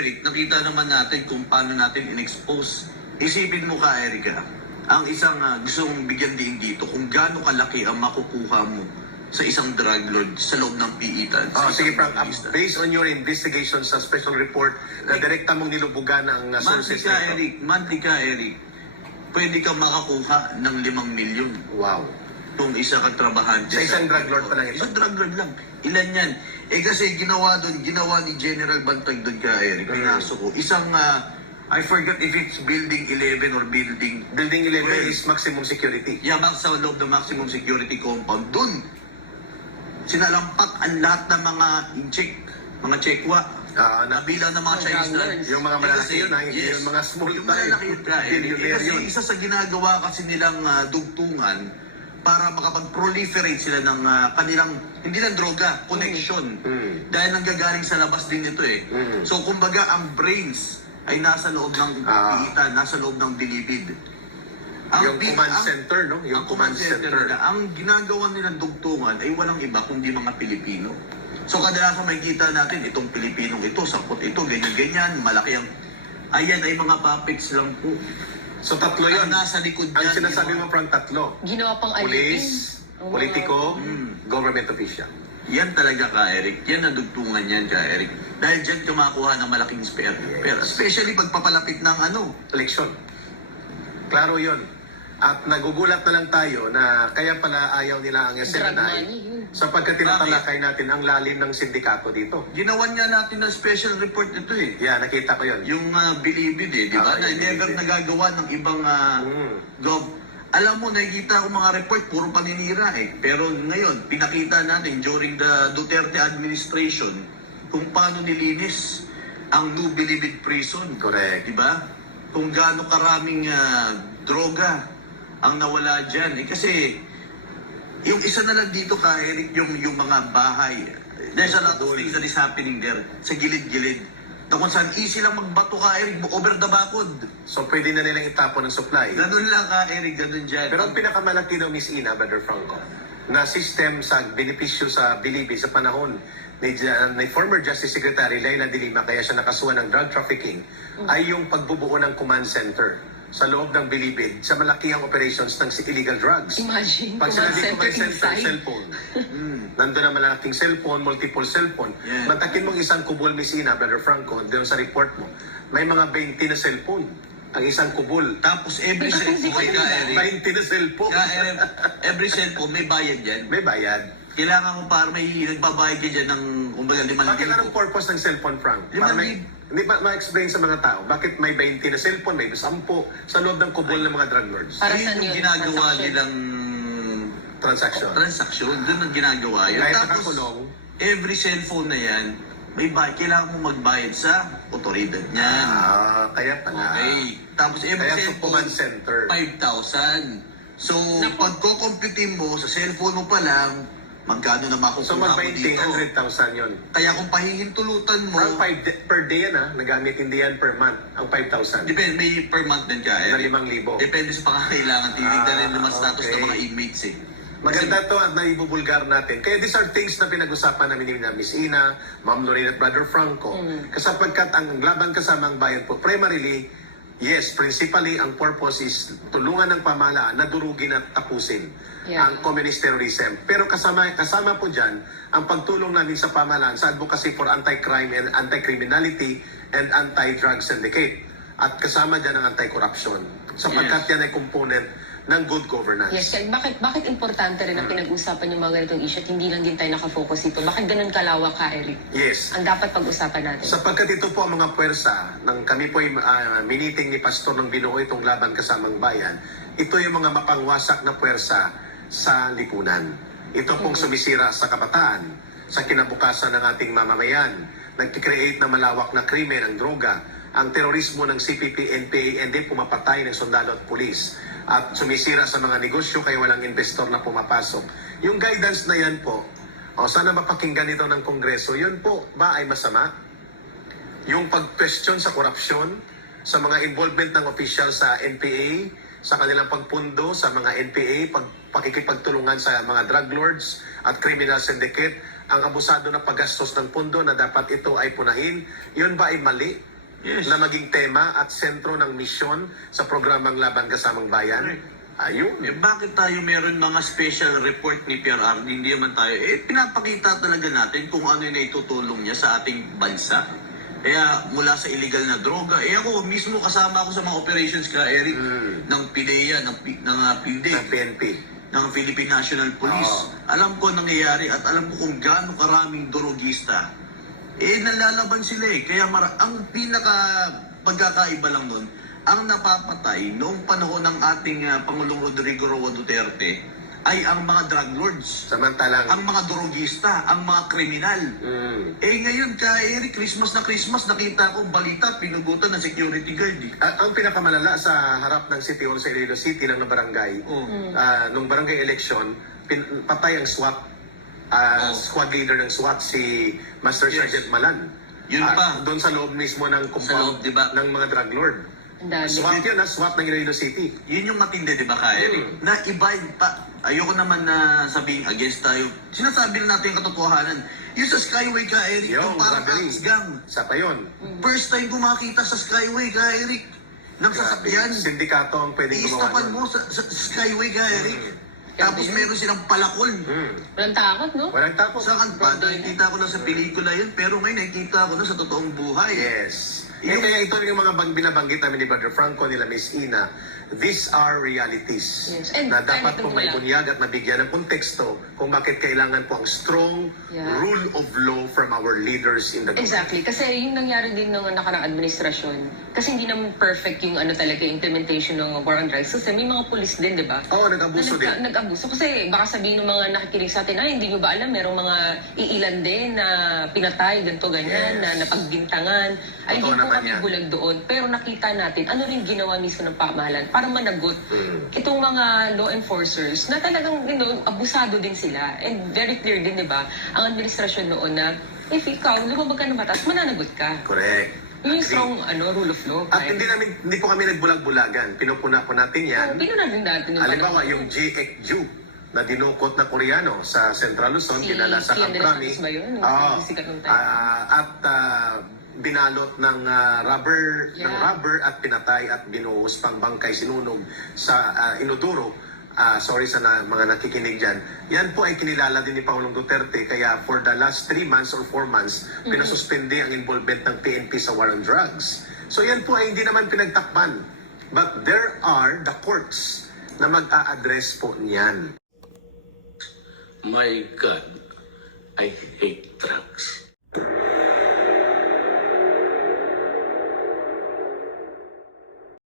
Eric, nakita naman natin kung paano natin in-expose. Isipin mo ka, Erica, ang isang gusto mong bigyan din dito kung gaano kalaki ang makukuha mo sa isang drug lord sa loob ng piitan. Sige, Frank, based on your investigation sa special report, na direkta mong nilubugan ang sources nito. Monthly ka, Eric, pwede kang makakuha ng 5 milyon. Wow. Kung isa kang trabahante. Sa isang drug lord pa lang ito? Isang drug lord lang. Ilan yan? Kasi ginawa ni General Bantag doon ka, Eric. Pinasok ko. Isang, I forgot if it's building 11 or building... Building 11 is maximum security. Yeah, sa loob ng maximum security compound. Doon, sinalampak ang lahat ng mga incheck, mga chekwa. Nabilang ng mga Chinese na. Yung mga malalaki yun, yung mga small yung malalaki yun ka, kasi isa sa ginagawa kasi nilang dugtungan para makapag-proliferate sila ng kanilang, hindi lang droga, connection. Dahil nanggagaling sa labas din ito eh. So kumbaga ang brains ay nasa loob ng piitan, nasa loob ng bilibid. Yung command center, no? Yung command center. Ang ginagawa nilang dugtungan ay walang iba kundi mga Pilipino. So kadalasan makikita natin itong Pilipinong ito, sakot ito, ganyan-ganyan, malaki ang... Ayan ay mga puppets lang po. So tatlo yun. Ang nasa likod ang yan, sinasabi mo, Frank, tatlo. Ginawa pang alipin. Police, politiko, government official. Yan talaga ka, Eric. Yan ang dugtungan yan ka, Eric. Dahil dyan kumakuha ng malaking spare. Pero especially pagpapalapit ng election. Klaro yun. At nagugulat na lang tayo na kaya pala ayaw nila ang SMNI sapagkat tinatalakay natin ang lalim ng sindikato dito. Ginawan nga natin ng special report ito eh. Yeah, nakita ko yun. Yung bilibid eh, di ba? Na never nagagawa ng ibang Alam mo, nakikita ko mga report, puro paninira eh. Pero ngayon, pinakita natin during the Duterte administration kung paano nilinis ang New Bilibid Prison. Correct. Di ba? Kung gaano karaming droga ang nawala dyan. Kasi yung isa na lang dito ka, Eric, yung mga bahay. There's a lot of things that is happening there sa gilid-gilid. Na kung saan easy lang magbato ka, Eric, over the bakod. So pwede na nilang itapon ng supply. Ganun lang ka, Eric, ganun dyan. Pero ang pinakamalaki daw, Miss Ina, Brother Franco, na system sa benepisyo sa Bilibid sa panahon ni former Justice Secretary Leila de Lima, kaya siya nakasuhan ng drug trafficking, ay yung pagbubuo ng command center sa loob ng Bilibid sa malakihang operations ng illegal drugs. Imagine, pag sinabi command center, inside. cellphone. Nandun ang malaking cellphone, multiple cellphone. Yeah. Matakin mong isang kubol, Miss Ina, Brother Franco, doon sa report mo, may mga 20 na cellphone. Ang isang kubol. Tapos every cellphone ka, Eric. 20 na cellphone. Every cellphone, may bayad yan. May bayad. Kailangan mo para may nagbabayad ka dyan ng, kumbaga, 5,000. Bakit anong purpose ng cellphone, Frank? Para 5,000. Hindi ba ma-explain sa mga tao, bakit may 20 na cellphone, may 10 sa loob ng kubol ng mga drug lords? Para Yun saan yung yun? ginagawa nilang Transaction. Doon ang ginagawa yun. Kahit Tapos, nakakulong, every cellphone na yan, may bayad. Kailangan mo magbayad sa otoridad niyan. kaya pala. Okay. Tapos every Kaya sa cellphone, command center. 5,000. So, pag kukumpitin mo sa cellphone mo pa lang, magkano na So makukuha mo mag-20, dito? 100,000 yun. Kaya kung pahihintulutan mo, Frank, per day yan nagamit hindi yan per month, ang 5,000. depende, may per month din ka. Na Eh. 5,000. Depende sa pangangailangan. Tinignan rin naman status okay. ng mga inmates eh. Maganda to at naibubulgar natin. Kaya these are things na pinag-usapan namin ni Miss Ina, Ma'am Lorena at Brother Franco. Kasapagkat ang laban kasamang bayan po, primarily, yes, principally, ang purpose is tulungan ng pamahalaan na durugin at tapusin ang communist terrorism. Pero kasama po dyan, ang pagtulong namin sa pamahalaan sa advocacy for anti-crime and anti-criminality and anti-drug syndicate. At kasama dyan ang anti-corruption. Sapagkat yan ay component ng good governance. Yes, bakit importante rin ang pinag-usapan yung mga ganitong issue at hindi lang din tayo nakafocus dito? Bakit ganun kalawak ka, Eric? Yes. Ang dapat pag-usapan natin. Sapagkat ito po ang mga puwersa ng kami po ay miniting ni Pastor ng Binuo itong laban kasamang bayan. Ito yung mga mapangwasak na puwersa sa lipunan. Ito pong sumisira sa kabataan, sa kinabukasan ng ating mamamayan, nag-create na malawak na krimen, ang droga, ang terorismo ng CPP, NPA, and then pumapatay ng sundalo at pulis. At sumisira sa mga negosyo kaya walang investor na pumapasok. Yung guidance na yan po, sana mapakinggan ito ng Kongreso, yun po ba ay masama? Yung pag-question sa korupsyon, sa mga involvement ng official sa NPA, sa kanilang pagpundo sa mga NPA, pakikipagtulungan sa mga drug lords at criminal syndicate, ang abusado na paggastos ng pondo na dapat ito ay punahin, yun ba ay mali? Yes. Na maging tema at sentro ng misyon sa programang Laban Kasamang Bayan? Ayun. Bakit tayo meron mga special report ni PRRD? Hindi naman tayo. Pinapakita talaga natin kung ano yung naitutulong niya sa ating bansa. Kaya mula sa illegal na droga, ako mismo kasama ako sa mga operations ka, Eric, ng PIDEA, ng PIDE, Ng PNP. ng Philippine National Police. Alam ko ang nangyayari at alam ko kung gaano karaming drogista. Nalalaban sila eh. Kaya ang pinaka pagkakaiba lang nun, ang napapatay noong panahon ng ating Pangulong Rodrigo Roa Duterte ay ang mga drug lords, Samantalang, ang mga drogista, ang mga kriminal. Ngayon, Eric, Christmas na Christmas, nakita ko balita, pinugutan ng security guard. ang pinakamalala sa harap ng City Hall sa Iloilo City ng barangay, nung barangay election, patay ang SWAT, squad leader ng SWAT, si Master Yes. Sergeant Malan. Yun pa. Doon sa loob mismo ng compound loob, diba? ng mga drug lord. Ang dami. SWAT yun, SWAT ng Iloilo City. Yun yung matindi, di ba, Eric? Na iba pa. Ayoko naman na sabihin against tayo. Sinasabi na natin yung katotohanan. Yung sa Skyway ka, Eric, yung parang grabe. Axe Gang. Sa pa yun. First time ko makita sa Skyway ka, Eric. Ng sasakyan. Sindikato ang pwedeng gumawa I-stopan nun. mo sa Skyway ka, Eric. Tapos Grabe yun. meron silang palakol. Walang takot, no? Walang takot. Sa kanpa, nakikita ko na sa pelikula yun, pero ngayon nakikita ko na sa totoong buhay. Yes. Kaya ito rin yung mga binabanggit namin ni Brother Franco, nila Miss Ina. These are realities Yes. And na dapat kahit po may wala. bunyag at nabigyan ng konteksto kung bakit kailangan po ang strong Yeah. rule of law from our leaders in the government. Exactly. Kasi yung nangyari din ng nakarang administrasyon. Kasi hindi naman perfect yung talaga implementation ng war on drugs. Kasi may mga pulis din, di ba? Oo, nag-abuso din. Nag-abuso. Kasi baka sabihin ng mga nakikinig sa atin, hindi nyo ba alam, merong mga iilan din na pinatay, ganito, ganyan, Yes. na napagbintangan. Ay, Totoo hindi po naman kami yan. bulag doon. Pero nakita natin, ano rin ginawa mismo ng pamahalaan para managot itong mga law enforcers na talagang, abusado din sila. And very clear din, di ba, ang administrasyon noon na if ikaw, lumabag ka ng batas, mananagot ka. Correct. Yun yung Agree. strong rule of law. At hindi po kami nagbulag-bulagan. Pinupuna po natin yan. Pinunan din natin yung Halimbawa, panahon. yung G.Ek.Ju na dinukot na Koreano sa Central Luzon, Si dinala sa Kian de Camprami. Santos ba yun? Yung Oo. sikat nung time. At binalot ng rubber Yeah. at pinatay at binuhos pang bangkay sinunog sa Inodoro. Sorry sa mga nakikinig dyan. Yan po ay kinilala din ni Pangulong Duterte, kaya for the last 3 months or 4 months, pinasuspende ang involvement ng PNP sa war on drugs. So yan po ay hindi naman pinagtakpan. But there are the courts na mag-a-address po niyan. My God, I hate drugs.